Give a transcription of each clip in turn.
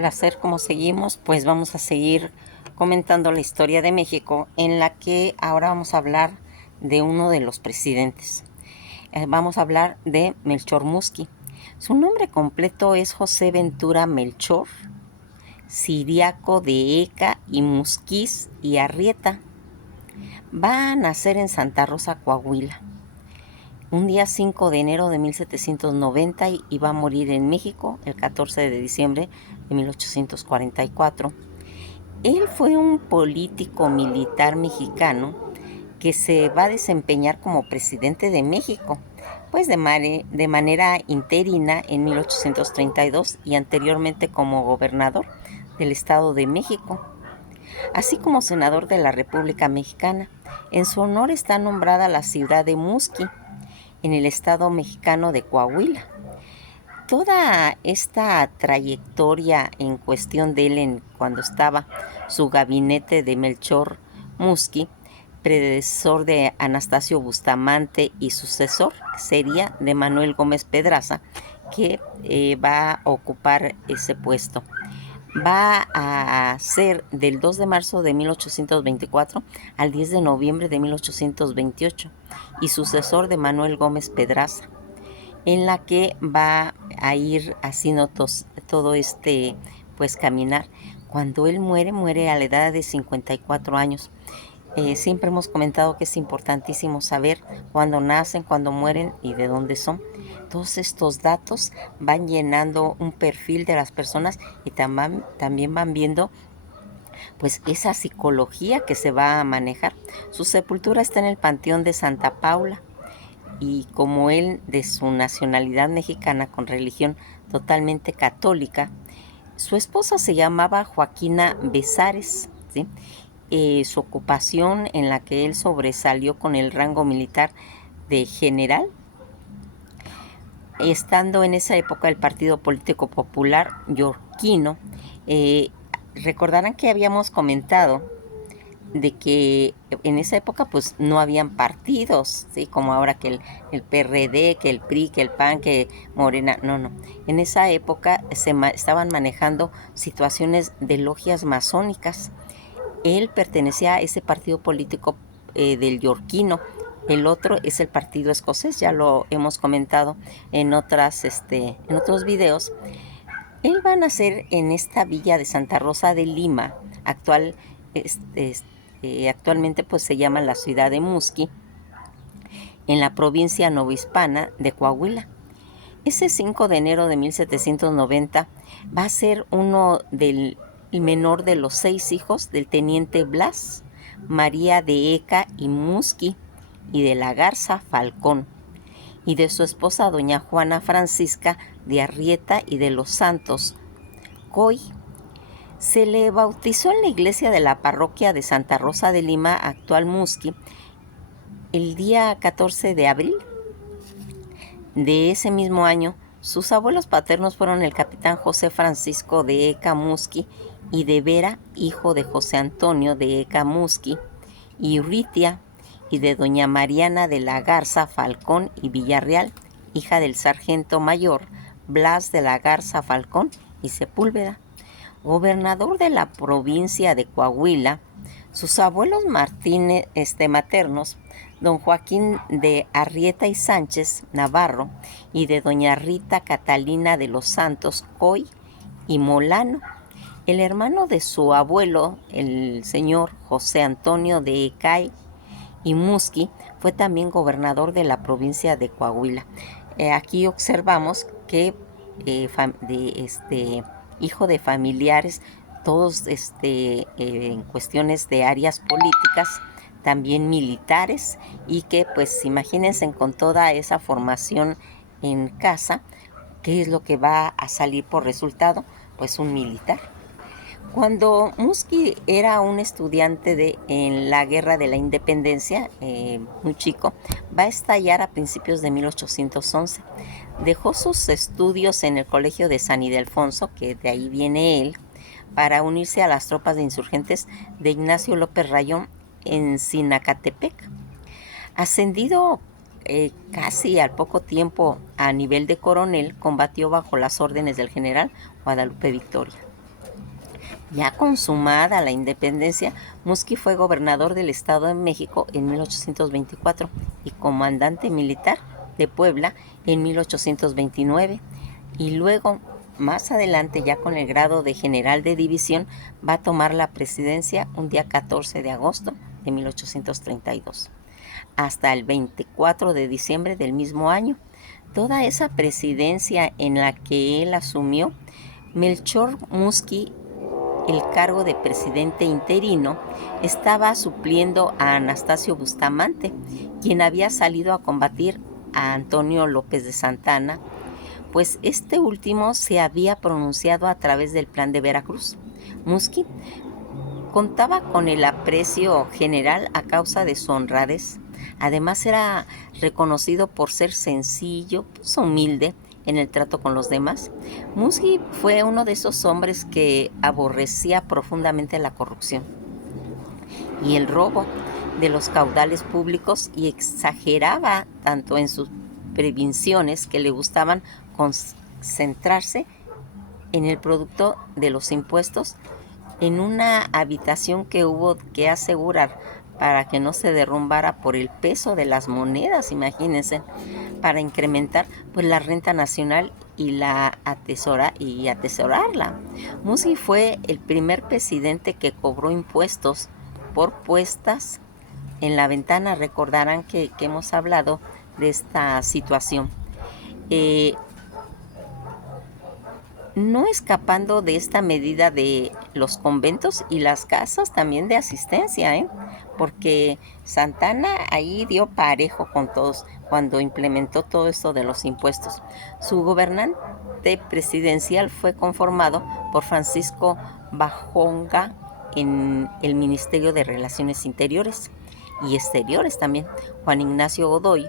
placer, como seguimos, pues vamos a seguir comentando la historia de México, en la que ahora vamos a hablar de uno de los presidentes. Vamos a hablar de Melchor Musqui. Su nombre completo es José Ventura Melchor Ciriaco de Eca y Musquiz y Arrieta. Va a nacer en Santa Rosa, Coahuila, un día 5 de enero de 1790 y va a morir en México el 14 de diciembre de 1844. Él fue un político militar mexicano que se va a desempeñar como presidente de México, pues de manera interina en 1832 y anteriormente como gobernador del Estado de México, así como senador de la República Mexicana. En su honor está nombrada la ciudad de Musqui, en el estado mexicano de Coahuila. Toda esta trayectoria en cuestión de él cuando estaba su gabinete de Melchor Musqui, predecesor de Anastasio Bustamante y sucesor sería de Manuel Gómez Pedraza, que va a ocupar ese puesto. Va a ser del 2 de marzo de 1824 al 10 de noviembre de 1828 y sucesor de Manuel Gómez Pedraza, en la que va a ir haciendo todo este pues caminar. Cuando él muere a la edad de 54 años. Siempre hemos comentado que es importantísimo saber cuándo nacen, cuándo mueren y de dónde son. Todos estos datos van llenando un perfil de las personas y también van viendo pues esa psicología que se va a manejar. Su sepultura está en el Panteón de Santa Paula, y como él, de su nacionalidad mexicana con religión totalmente católica, su esposa se llamaba Joaquina Besares, ¿sí? Su ocupación, en la que él sobresalió con el rango militar de general, estando en esa época el Partido Político Popular Yorquino. Recordarán que habíamos comentado de que en esa época pues no habían partidos, ¿sí? Como ahora que el PRD, que el PRI, que el PAN, que Morena, no. En esa época estaban manejando situaciones de logias masónicas. Él pertenecía a ese partido político del Yorquino. El otro es el partido escocés, ya lo hemos comentado en otros videos. Él va a nacer en esta villa de Santa Rosa de Lima, actualmente pues se llama la ciudad de Musqui, en la provincia novohispana de Coahuila. Ese 5 de enero de 1790 va a ser el menor de los 6 hijos del teniente Blas, María de Eca y Musqui, y de la Garza Falcón, y de su esposa doña Juana Francisca de Arrieta y de los Santos Coy. Se le bautizó en la iglesia de la parroquia de Santa Rosa de Lima, actual Musqui, el día 14 de abril de ese mismo año. Sus abuelos paternos fueron el capitán José Francisco de Eca Musqui y de Vera, hijo de José Antonio de Eca Musqui y Urritia, y de doña Mariana de la Garza Falcón y Villarreal, hija del sargento mayor Blas de la Garza Falcón y Sepúlveda. Gobernador de la provincia de Coahuila, sus abuelos maternos, don Joaquín de Arrieta y Sánchez Navarro, y de doña Rita Catalina de los Santos Coy y Molano. El hermano de su abuelo, el señor José Antonio de Ecay y Musqui, fue también gobernador de la provincia de Coahuila. Aquí observamos que hijo de familiares, todos en cuestiones de áreas políticas, también militares, y que pues imagínense con toda esa formación en casa, ¿qué es lo que va a salir por resultado? Pues un militar. Cuando Musqui era un estudiante en la Guerra de la Independencia, muy chico, va a estallar a principios de 1811. Dejó sus estudios en el Colegio de San Ildefonso, que de ahí viene él, para unirse a las tropas de insurgentes de Ignacio López Rayón en Zinacatepec. Ascendido casi al poco tiempo a nivel de coronel, combatió bajo las órdenes del general Guadalupe Victoria. Ya consumada la independencia, Musqui fue gobernador del Estado de México en 1824 y comandante militar de Puebla en 1829. Y luego, más adelante, ya con el grado de general de división, va a tomar la presidencia un día 14 de agosto de 1832 hasta el 24 de diciembre del mismo año. Toda esa presidencia en la que él asumió, Melchor Musqui, el cargo de presidente interino, estaba supliendo a Anastasio Bustamante, quien había salido a combatir a Antonio López de Santana, pues este último se había pronunciado a través del Plan de Veracruz. Musqui contaba con el aprecio general a causa de su honradez. Además era reconocido por ser sencillo, pues humilde en el trato con los demás. Musqui fue uno de esos hombres que aborrecía profundamente la corrupción y el robo de los caudales públicos y exageraba tanto en sus prevenciones que le gustaban concentrarse en el producto de los impuestos en una habitación que hubo que asegurar para que no se derrumbara por el peso de las monedas, imagínense, para incrementar pues la renta nacional y la atesorarla. Musqui fue el primer presidente que cobró impuestos por puestas en la ventana. Recordarán que hemos hablado de esta situación. No escapando de esta medida de los conventos y las casas también de asistencia, porque Santana ahí dio parejo con todos cuando implementó todo esto de los impuestos. Su gobernante presidencial fue conformado por Francisco Bajonga en el Ministerio de Relaciones Interiores y Exteriores también, Juan Ignacio Godoy,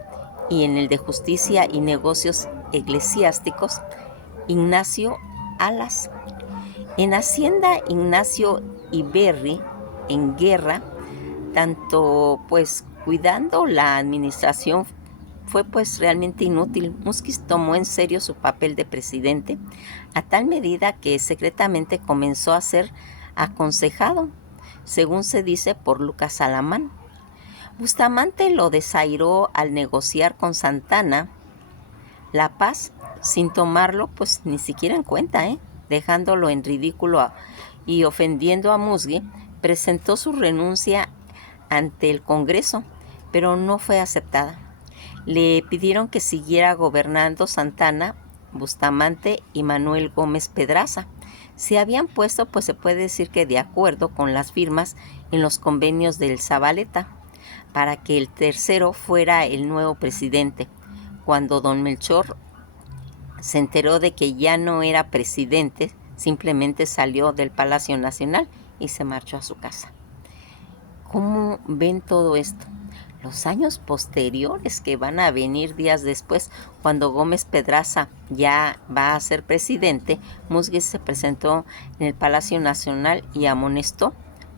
y en el de Justicia y Negocios Eclesiásticos, Ignacio Alas. En Hacienda, Ignacio Iberri. En guerra, tanto pues cuidando la administración fue pues realmente inútil. Musqui tomó en serio su papel de presidente a tal medida que secretamente comenzó a ser aconsejado, según se dice, por Lucas Salamán. Bustamante lo desairó al negociar con Santana la paz sin tomarlo pues ni siquiera en cuenta, dejándolo en ridículo y ofendiendo a Musqui. Presentó su renuncia ante el Congreso, pero no fue aceptada. Le pidieron que siguiera gobernando Santana, Bustamante y Manuel Gómez Pedraza. Se habían puesto, pues se puede decir que de acuerdo con las firmas en los convenios del Zabaleta, para que el tercero fuera el nuevo presidente. Cuando don Melchor se enteró de que ya no era presidente, simplemente salió del Palacio Nacional y se marchó a su casa. ¿Cómo ven todo esto? Los años posteriores que van a venir días después, cuando Gómez Pedraza ya va a ser presidente, Musqui se presentó en el Palacio Nacional y amonestó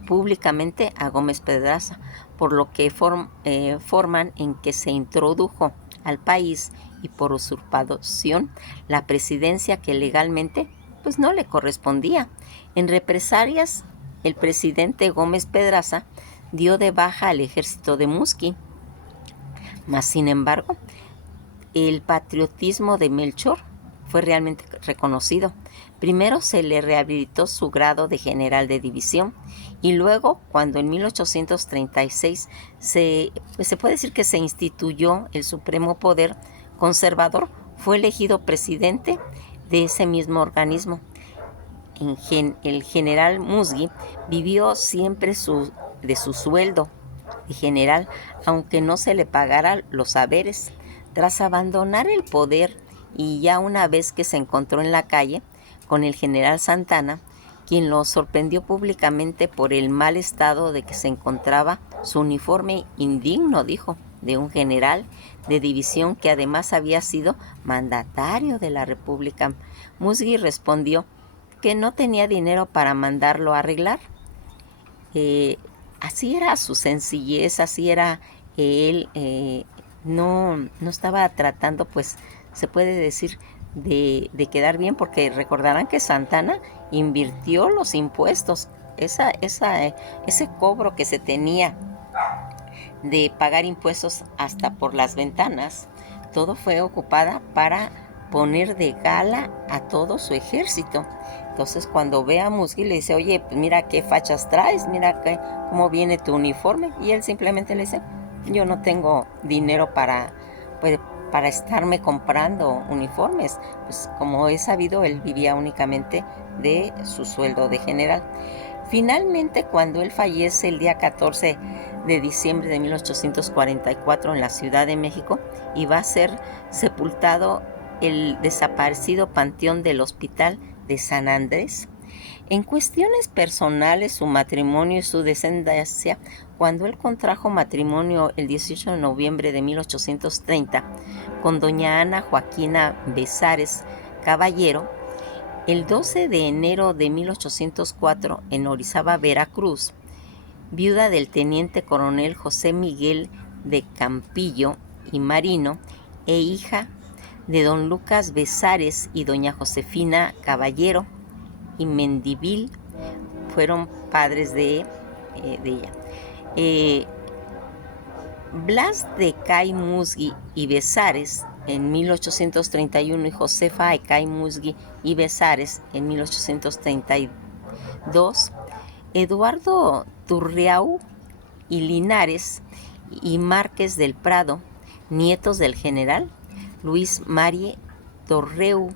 públicamente a Gómez Pedraza, por lo que forman en que se introdujo al país y por usurpación la presidencia que legalmente pues no le correspondía. En represalias, el presidente Gómez Pedraza dio de baja al ejército de Musqui. Mas, sin embargo, el patriotismo de Melchor fue realmente reconocido. Primero se le rehabilitó su grado de general de división y luego, cuando en 1836 se puede decir que se instituyó el supremo poder conservador, fue elegido presidente de ese mismo organismo. El general Musqui vivió siempre de su sueldo de general, aunque no se le pagara los saberes. Tras abandonar el poder y ya una vez que se encontró en la calle con el general Santana, quien lo sorprendió públicamente por el mal estado de que se encontraba su uniforme indigno, dijo, de un general de división que además había sido mandatario de la República. Musqui respondió que no tenía dinero para mandarlo a arreglar. Así era su sencillez, así era él, no estaba tratando, pues se puede decir, de quedar bien, porque recordarán que Santana invirtió los impuestos, ese cobro que se tenía de pagar impuestos hasta por las ventanas, todo fue ocupada para poner de gala a todo su ejército. Entonces cuando ve a Musgi le dice, oye, pues mira qué fachas traes, mira cómo viene tu uniforme, y él simplemente le dice, yo no tengo dinero pues, para estarme comprando uniformes. Pues como es sabido, él vivía únicamente de su sueldo de general. Finalmente, cuando él fallece el día 14 de diciembre de 1844 en la Ciudad de México, y va a ser sepultado el desaparecido panteón del Hospital de San Andrés. En cuestiones personales, su matrimonio y su descendencia, cuando él contrajo matrimonio el 18 de noviembre de 1830 con doña Ana Joaquina Besares Caballero, el 12 de enero de 1804 en Orizaba, Veracruz, viuda del teniente coronel José Miguel de Campillo y Marino e hija de don Lucas Besares y doña Josefina Caballero y Mendivil, fueron padres de ella. Blas de Cay Musgi y Besares en 1831 y Josefa Ecay Musgi y Besares en 1832, Eduardo Turriau y Linares y Márquez del Prado, nietos del general Luis Marie Torreu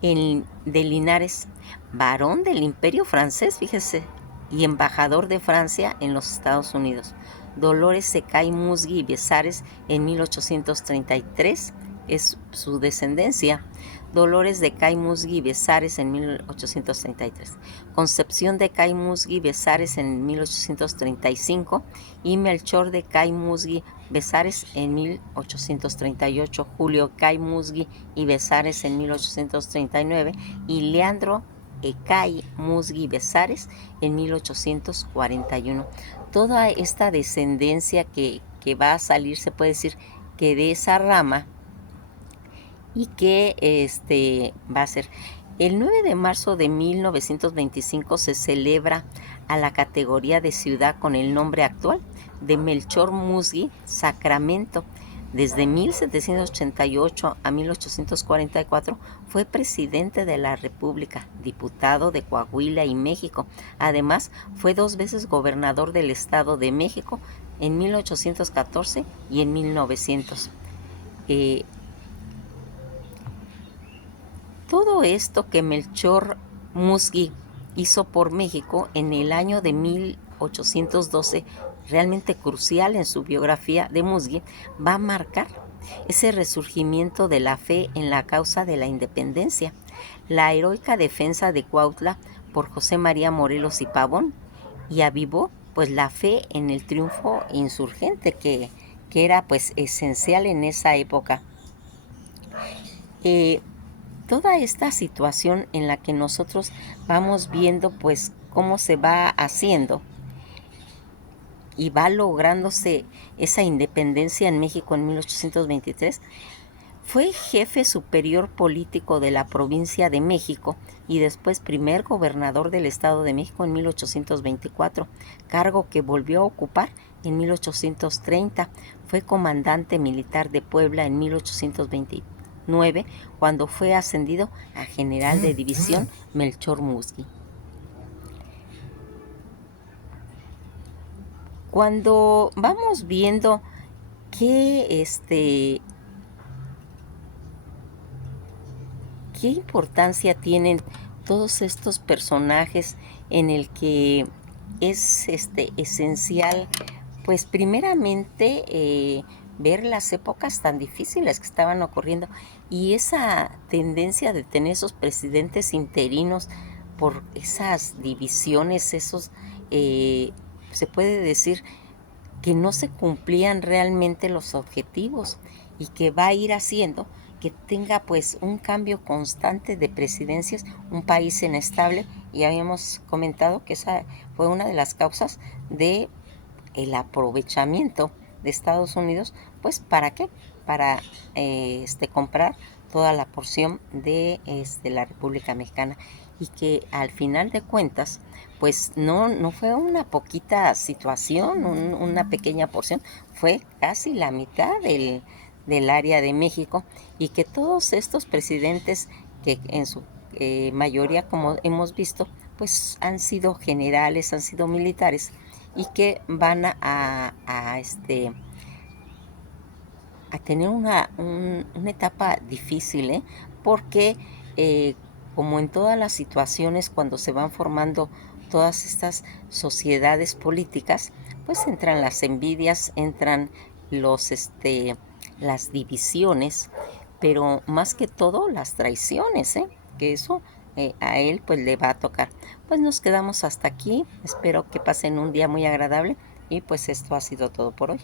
de Linares, varón del Imperio francés, fíjese, y embajador de Francia en los Estados Unidos. Dolores Secay Musgi y Besares en 1833 es su descendencia. Dolores de Cay Musgi y Besares en 1833. Concepción de Cay Musgi y Besares en 1835 y Melchor de Cay Musgi Besares en 1838, Julio Cay Musgi y Besares en 1839 y Leandro Ecay Musgi Besares en 1841. Toda esta descendencia que va a salir, se puede decir que de esa rama, y que va a ser el 9 de marzo de 1925 se celebra a la categoría de ciudad con el nombre actual de Melchor Musgi Sacramento. Desde 1788 a 1844 fue presidente de la República, diputado de Coahuila y México. Además, fue 2 veces gobernador del Estado de México en 1814 y en 1900. Todo esto que Melchor Musgi hizo por México en el año de 1812, realmente crucial en su biografía de Musgi, va a marcar ese resurgimiento de la fe en la causa de la independencia, la heroica defensa de Cuautla por José María Morelos y Pavón, y avivó pues la fe en el triunfo insurgente que era pues esencial en esa época. Toda esta situación en la que nosotros vamos viendo pues cómo se va haciendo y va lográndose esa independencia en México en 1823, fue jefe superior político de la provincia de México y después primer gobernador del Estado de México en 1824, cargo que volvió a ocupar en 1830. Fue comandante militar de Puebla en 1829, cuando fue ascendido a general de división Melchor Musgi. Cuando vamos viendo qué importancia tienen todos estos personajes en el que es esencial, pues primeramente ver las épocas tan difíciles que estaban ocurriendo y esa tendencia de tener esos presidentes interinos por esas divisiones, esos, se puede decir que no se cumplían realmente los objetivos y que va a ir haciendo que tenga pues un cambio constante de presidencias, un país inestable, y habíamos comentado que esa fue una de las causas de el aprovechamiento de Estados Unidos, pues ¿para qué? Para comprar toda la porción de la República Mexicana, y que al final de cuentas pues no fue una poquita situación, una pequeña porción, fue casi la mitad del área de México, y que todos estos presidentes, que en su mayoría, como hemos visto, pues han sido generales, han sido militares, y que van a tener una etapa difícil, ¿eh? Porque eh, como en todas las situaciones, cuando se van formando todas estas sociedades políticas, pues entran las envidias, entran las divisiones, pero más que todo las traiciones, ¿eh? Que eso a él pues le va a tocar. Pues nos quedamos hasta aquí, espero que pasen un día muy agradable, y pues esto ha sido todo por hoy.